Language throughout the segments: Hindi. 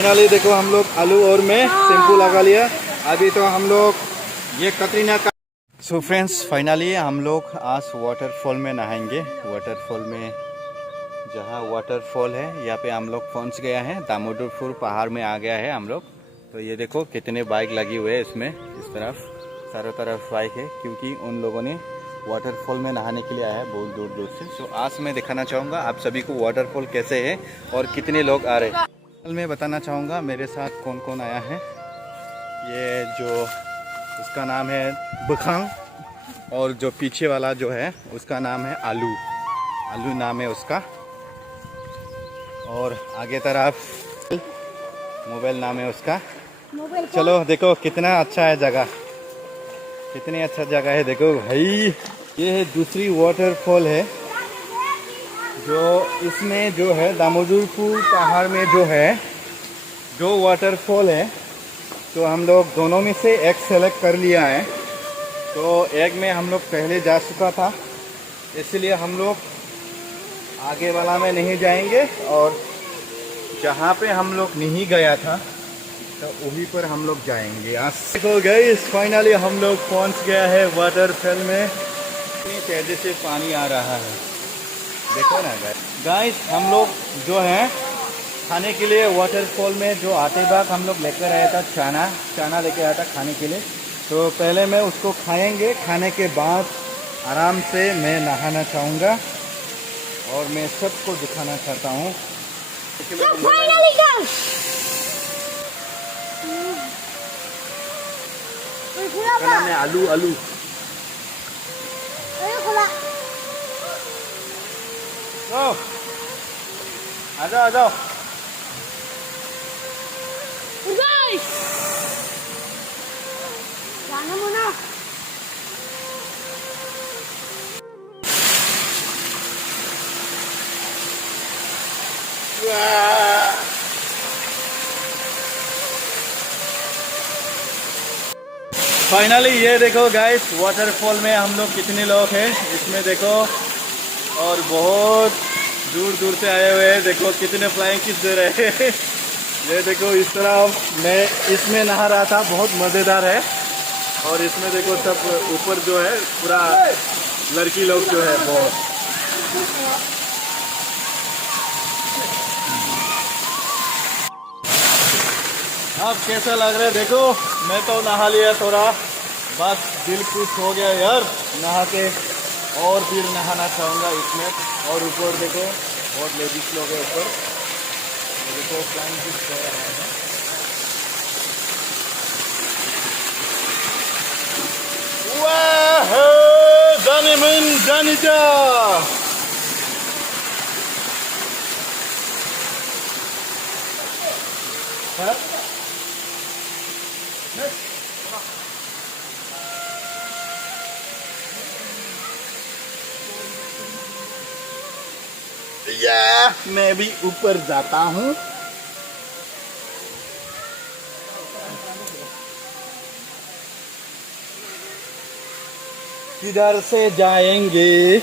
फाइनली देखो हम लोग आलू और मैं शैम्पू लगा लिया। अभी तो हम लोग ये कतरीना का। सो फ्रेंड्स फाइनली हम लोग आज वाटरफॉल में नहाएंगे। वाटरफॉल में जहाँ वाटरफॉल है यहाँ पे हम लोग पहुँच गया है। दामोदरपुर पहाड़ में आ गया है हम लोग। तो ये देखो कितने बाइक लगी हुए है इसमें, इस तरफ चारों तरफ बाइक है, क्योंकि उन लोगों ने वाटरफॉल में नहाने के लिए आया है बहुत दूर दूर से। सो आज मैं दिखाना चाहूँगा आप सभी को वाटरफॉल कैसे है और कितने लोग आ रहे हैं। कल मैं बताना चाहूँगा मेरे साथ कौन कौन आया है। ये जो उसका नाम है बखांग और जो पीछे वाला जो है उसका नाम है आलू। आलू नाम है उसका। और आगे तरफ मोबाइल नाम है उसका। चलो देखो कितना अच्छा है जगह, कितनी अच्छा जगह है। देखो भाई ये है दूसरी वाटरफॉल है जो इसमें जो है दामोदरपुर पहाड़ में जो है जो वाटरफॉल है। तो हम लोग दोनों में से एक सेलेक्ट कर लिया है। तो एक में हम लोग पहले जा चुका था, इसलिए हम लोग आगे वाला में नहीं जाएंगे और जहाँ पे हम लोग नहीं गया था तो वहीं पर हम लोग जाएंगे। आज देखो गाइस फाइनली हम लोग पहुँच गया है वाटरफॉल में। इतनी तेजी से पानी आ रहा है, देखो ना गाइस। हम लोग जो है खाने के लिए वाटरफॉल में जो आते वक्त हम लोग लेकर आया था चाना लेकर आया था खाने के लिए। तो पहले मैं उसको खाएंगे, खाने के बाद आराम से मैं नहाना चाहूँगा और मैं सबको दिखाना चाहता हूँ। नाम है आलू। आलू आ जाओ आ जाओ। फाइनली ये देखो गाइस वाटरफॉल में हम लोग कितने लोग हैं इसमें देखो, और बहुत दूर दूर से आए हुए हैं। देखो कितने फ्लाइंग किस दे रहे हैं। ये देखो इस तरह मैं इसमें नहा रहा था, बहुत मज़ेदार है। और इसमें देखो सब ऊपर जो है पूरा लड़की लोग जो है बहुत। अब कैसा लग रहा है देखो, मैं तो नहा लिया थोड़ा, बस दिल खुश हो गया यार नहा के। और फिर नहाना चाहूँगा इसमें। और ऊपर देखो बहुत लेडीज लोग हैं ऊपर, देखो फ्लाइंग किस कर रहे हैं। वाह जाने मन जाने जा। या मैं भी ऊपर जाता हूँ। किधर से जाएंगे?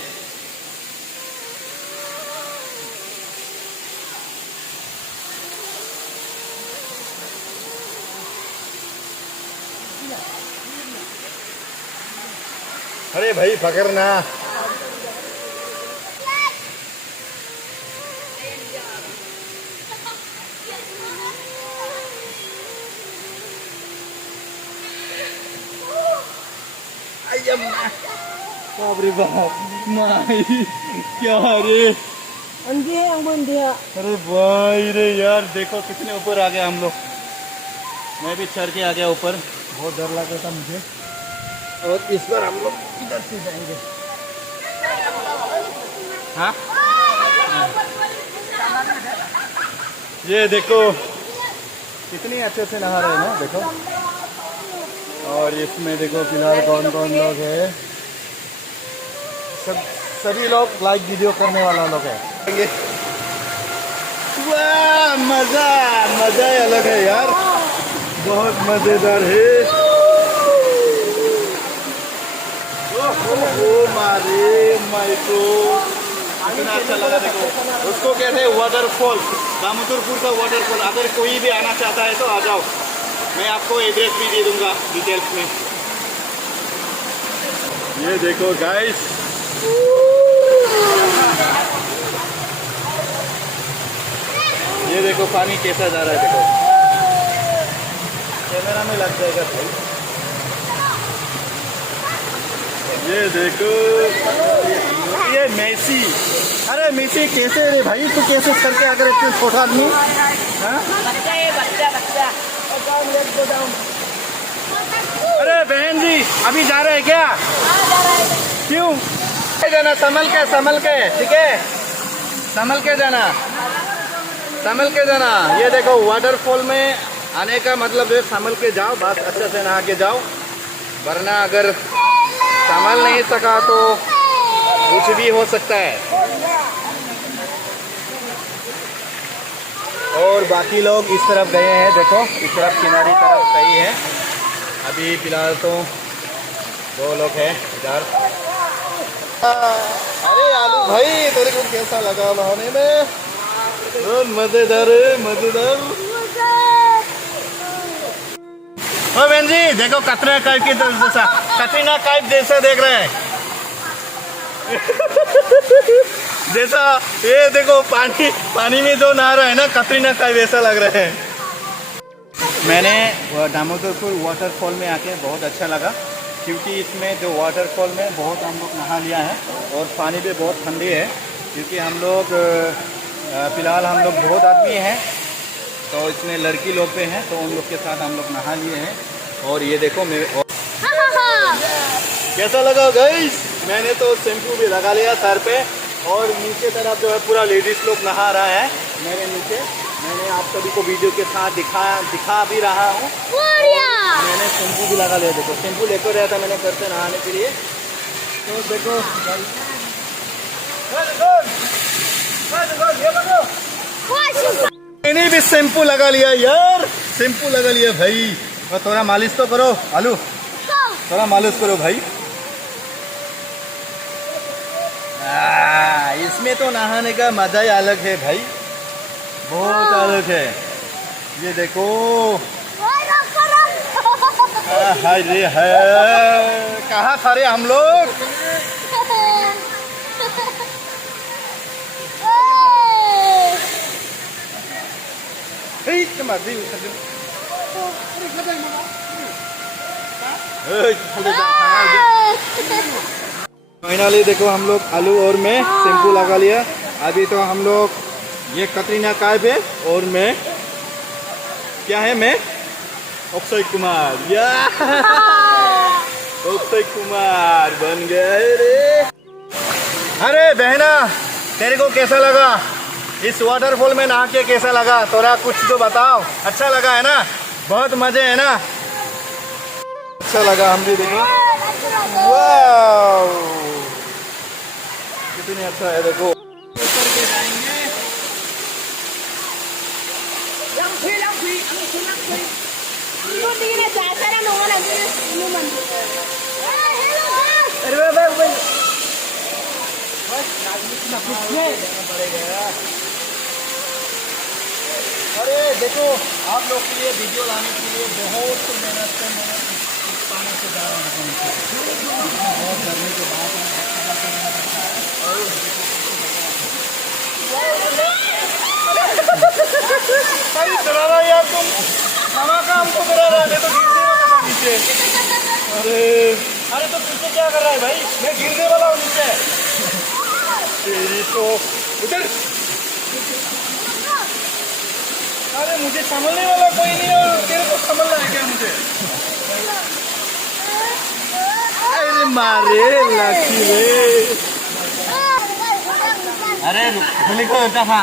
अरे भाई पकड़ना। बाप रे बाप माई क्या रे। अरे भाई रे यार देखो कितने ऊपर आ गए हम लोग। मैं भी चढ़ के आ गया ऊपर, बहुत डर लग रहा था मुझे। और इस बार हम लोग इधर से जाएंगे। हाँ ये देखो कितनी अच्छे से नहा रहे हैं ना देखो। और इसमें देखो फिलहाल कौन कौन लोग हैं। सभी लोग लाइक वीडियो करने वाला लोग है। वाह मजा मजा अलग है यार, बहुत मजेदार है। ओ मारे माइको कितना अच्छा लगा देखो। उसको कहते हैं वाटरफॉल। दामोदरपुर का वाटरफॉल। अगर कोई भी आना चाहता है तो आ जाओ, मैं आपको एड्रेस भी दे दूंगा डिटेल्स में। ये देखो गाइस, ये देखो पानी कैसा जा रहा है, देखो कैमरा में लग जाएगा भाई। ये देखो, ये मेसी, अरे मेसी कैसे रे भाई, तू कैसे सर के अगर इतने छोटा आदमी। अरे बहन जी अभी जा रहे हैं क्या? क्यों जाना? संभल के ठीक है, संभल के जाना, संभल के जाना। ये देखो वाटरफॉल में आने का मतलब है संभल के जाओ, बस अच्छे से नहा के जाओ, वरना अगर संभल नहीं सका तो कुछ भी हो सकता है। और बाकी लोग इस तरफ गए हैं, देखो इस तरफ किनारी तरफ सही है। अभी फिलहाल तो 2 लोग हैं इधर। अरे आलू भाई तेरे को कैसा लगा नहाने में? मजेदार मजेदार। ओ बहन जी देखो कतरीना कैफ की जैसा, कतरीना कैफ जैसा देख रहे हैं जैसा ये देखो पानी में जो नहा रहा है ना, कतरीना कैफ ऐसा लग रहा है। मैंने दामोदरपुर वाटरफॉल में आके बहुत अच्छा लगा, क्योंकि इसमें जो वाटरफॉल में बहुत हम लोग नहा लिया है और पानी भी बहुत ठंडी है। क्योंकि हम लोग फ़िलहाल हम लोग बहुत आदमी हैं, तो इसमें लड़की लोग पे हैं, तो उन लोग के साथ हम लोग नहा लिए हैं। और ये देखो मेरे कैसा लगा गाइस? मैंने तो शैम्पू भी लगा लिया सर पे, और नीचे तरफ जो है पूरा लेडीज़ लोग नहा रहा है मेरे नीचे। मैंने आप सभी को वीडियो के साथ दिखा भी रहा हूँ। मैंने शैम्पू भी लगा लिया, देखो शैम्पू लेकर रहा था मैंने घर से नहाने के लिए। तो देखो मैंने भी शैम्पू लगा लिया यार, शैम्पू लगा लिया भाई। और थोड़ा मालिश तो करो आलू, थोड़ा मालिश करो भाई। इसमें तो नहाने का मजा ही अलग है भाई, बहुत अलग है। ये देखो हाय रे है, कहाँ सारे हम लोग। फाइनली देखो हम लोग आलू और मैं शैम्पू लगा लिया। अभी तो हम लोग, ये कतरीना कैफ है और मैं क्या है, मैं अक्षय कुमार या अक्षय कुमार बन गए रे। अरे बहना तेरे को कैसा लगा इस वाटरफॉल में नहा के? कैसा लगा थोड़ा कुछ तो बताओ। अच्छा लगा है ना? बहुत मजे है ना? अच्छा लगा, हम भी देखो। वाह कितनी अच्छा है, देखो ऊपर के जाएंगे। अरे देखो आप लोग के लिए वीडियो लाने के लिए बहुत मेहनत से पानी से जा रहा हूँ, बहुत गर्मी के बाद डरा रहा यार तुम, खाना का हमको डरा रहा है, तो गिरने वाला था नीचे। अरे तो पीछे क्या कर रहा है भाई? मैं गिरने वाला हूँ नीचे। तेरी तो उधर, अरे मुझे संभलने वाला कोई नहीं और तेरे को संभलना है क्या मुझे? अरे मारे लकी रे। अरे भूली को होता था।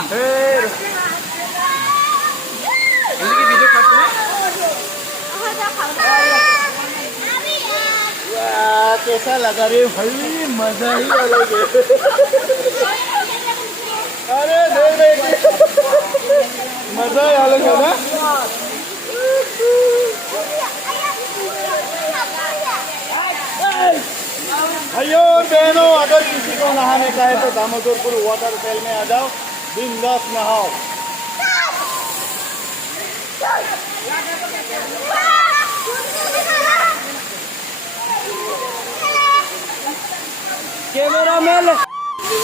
वीडियो काटते हैं। वाह कैसा लगा रे भाई, मजा ही अलग है। अरे देख मजा ही अलग है ना? भाइयों और बहनों, अगर किसी को नहाने का है तो दामोदरपुर वाटरफॉल में आ जाओ, बिंदास नहाओ।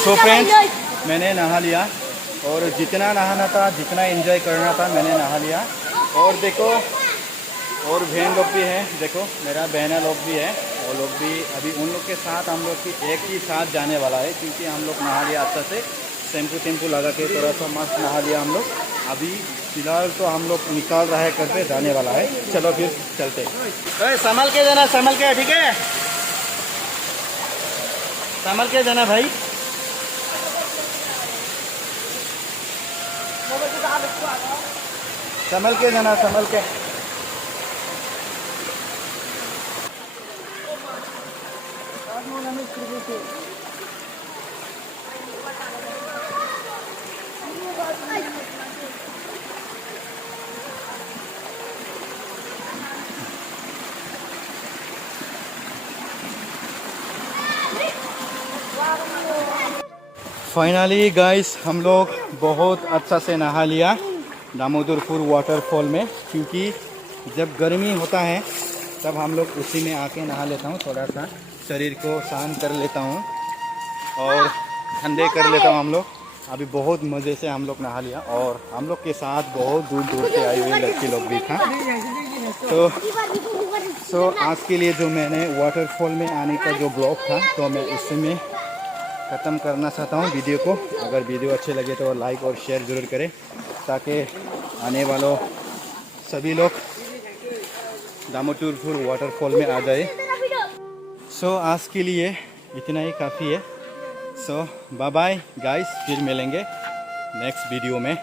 सो फ्रेंड्स, मैंने नहा लिया और जितना नहाना था, जितना एंजॉय करना था, मैंने नहा लिया। और देखो, और बहन लोग भी हैं, देखो मेरा बहना लोग भी है, वो लोग भी अभी उन लोग के साथ हम लोग की एक ही साथ जाने वाला है, क्योंकि हम लोग नहा लिया अच्छा से, शैम्पू लगा के थोड़ा सा मस्त नहा लिया हम लोग। अभी फिलहाल तो हम लोग निकाल रहा है करके जाने वाला है। चलो फिर चलते। संभल के जाना, संभल के, ठीक है, संभल के जाना भाई। संभल के जाना, संभल के। फाइनली गाइस, हम लोग बहुत अच्छा से नहा लिया दामोदरपुर वाटरफॉल में, क्योंकि जब गर्मी होता है तब हम लोग उसी में आके नहा लेता हूँ, थोड़ा सा शरीर को शांत कर लेता हूँ और ठंडे कर लेता हूँ हम लोग। अभी बहुत मज़े से हम लोग नहा लिया और हम लोग के साथ बहुत दूर दूर से आई हुई लड़की लोग भी था। तो आज के लिए जो मैंने वाटरफॉल में आने का जो ब्लॉग था, तो मैं इसमें ख़त्म करना चाहता हूँ वीडियो को। अगर वीडियो अच्छे लगे तो लाइक और शेयर ज़रूर करें, ताकि आने वालों सभी लोग दामोदरपुर वाटरफॉल में आ जाए। सो आज के लिए इतना ही काफ़ी है। सो बाय बाय गाइस, फिर मिलेंगे नेक्स्ट वीडियो में।